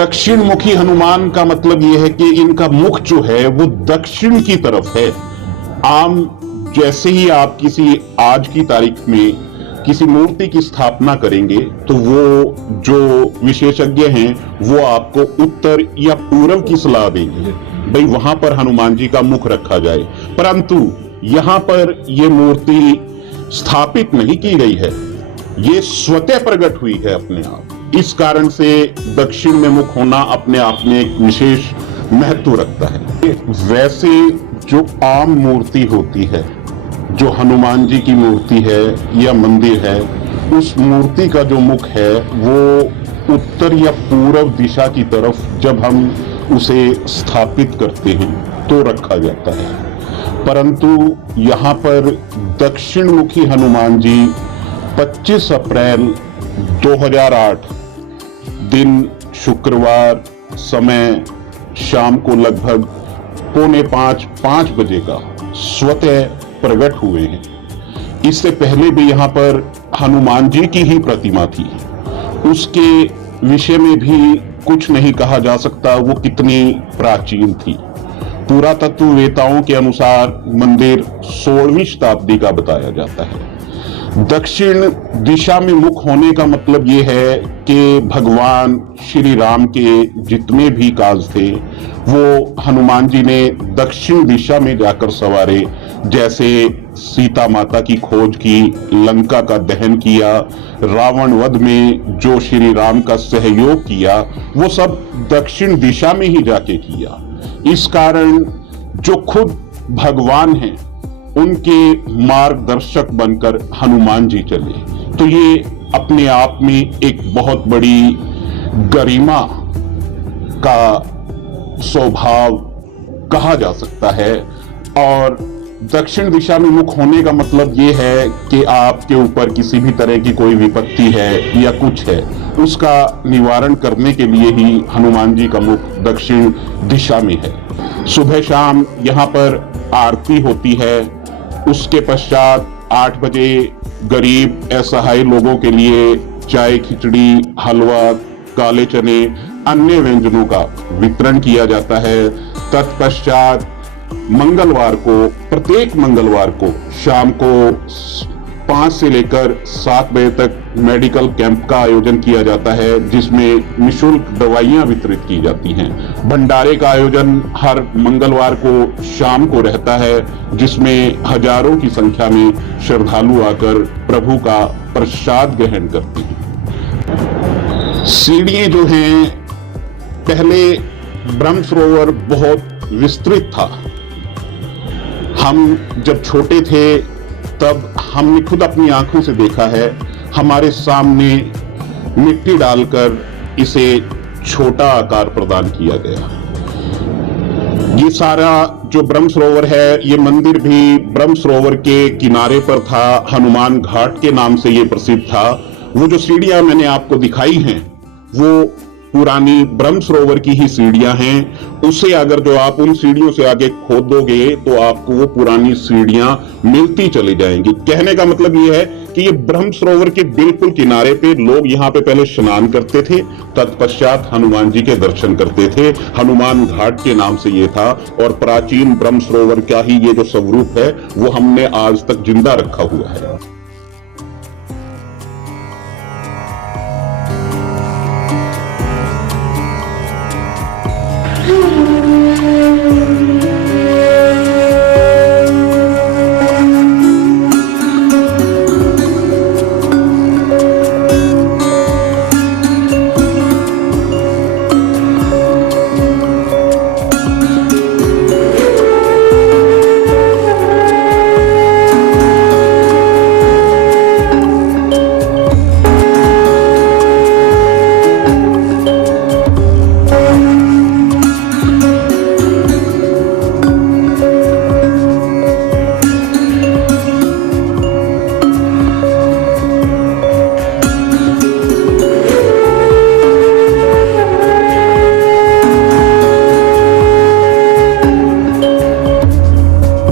दक्षिण मुखी हनुमान का मतलब यह है कि इनका मुख जो है वो दक्षिण की तरफ है। आम जैसे ही आप किसी आज की तारीख में किसी मूर्ति की स्थापना करेंगे तो वो जो विशेषज्ञ हैं वो आपको उत्तर या पूर्व की सलाह देंगे, भाई वहां पर हनुमान जी का मुख रखा जाए। परंतु यहां पर ये मूर्ति स्थापित नहीं की गई है, ये स्वतः प्रकट हुई है अपने आप। इस कारण से दक्षिण में मुख होना अपने आप में एक विशेष महत्व रखता है। वैसे जो आम मूर्ति होती है, जो हनुमान जी की मूर्ति है या मंदिर है, उस मूर्ति का जो मुख है वो उत्तर या पूर्व दिशा की तरफ जब हम उसे स्थापित करते हैं तो रखा जाता है। परंतु यहाँ पर दक्षिण मुखी हनुमान जी 25 अप्रैल 2008 दिन शुक्रवार, समय शाम को लगभग 4:45-5 बजे का स्वतः प्रकट हुए हैं। इससे पहले भी यहाँ पर हनुमान जी की ही प्रतिमा थी, उसके विषय में भी कुछ नहीं कहा जा सकता वो कितनी प्राचीन थी। पुरातत्ववेताओं के अनुसार मंदिर 16वीं शताब्दी का बताया जाता है। दक्षिण दिशा में मुख होने का मतलब ये है कि भगवान श्री राम के जितने भी काज थे वो हनुमान जी ने दक्षिण दिशा में जाकर सवारे। जैसे सीता माता की खोज की, लंका का दहन किया, रावण वध में जो श्री राम का सहयोग किया, वो सब दक्षिण दिशा में ही जाके किया। इस कारण जो खुद भगवान हैं उनके मार्गदर्शक बनकर हनुमान जी चले, तो ये अपने आप में एक बहुत बड़ी गरिमा का स्वभाव कहा जा सकता है। और दक्षिण दिशा में मुख होने का मतलब ये है कि आपके ऊपर किसी भी तरह की कोई विपत्ति है या कुछ है, उसका निवारण करने के लिए ही हनुमान जी का मुख दक्षिण दिशा में है। सुबह शाम यहाँ पर आरती होती है। उसके पश्चात 8 बजे गरीब असहाय लोगों के लिए चाय, खिचड़ी, हलवा, काले चने, अन्य व्यंजनों का वितरण किया जाता है। तत्पश्चात मंगलवार को, प्रत्येक मंगलवार को शाम को 5 से लेकर 7 बजे तक मेडिकल कैंप का आयोजन किया जाता है, जिसमें निःशुल्क दवाइयां वितरित की जाती हैं। भंडारे का आयोजन हर मंगलवार को शाम को रहता है, जिसमें हजारों की संख्या में श्रद्धालु आकर प्रभु का प्रसाद ग्रहण करते हैं। सीढ़ियां जो हैं, पहले ब्रह्म सरोवर बहुत विस्तृत था। हम जब छोटे थे तब हमने खुद अपनी आंखों से देखा है, हमारे सामने मिट्टी डालकर इसे छोटा आकार प्रदान किया गया। ये सारा जो ब्रह्म सरोवर है, ये मंदिर भी ब्रह्म सरोवर के किनारे पर था, हनुमान घाट के नाम से ये प्रसिद्ध था। वो जो सीढ़ियां मैंने आपको दिखाई हैं वो पुरानी ब्रह्म सरोवर की ही सीढ़ियां हैं। उसे अगर जो आप उन सीढ़ियों से आगे खोदोगे तो आपको वो पुरानी सीढ़ियां मिलती चली जाएंगी। कहने का मतलब ये है कि ये ब्रह्म सरोवर के बिल्कुल किनारे पे लोग यहाँ पे पहले स्नान करते थे, तत्पश्चात हनुमान जी के दर्शन करते थे। हनुमान घाट के नाम से ये था और प्राचीन ब्रह्म सरोवर का ही ये जो स्वरूप है वो हमने आज तक जिंदा रखा हुआ है।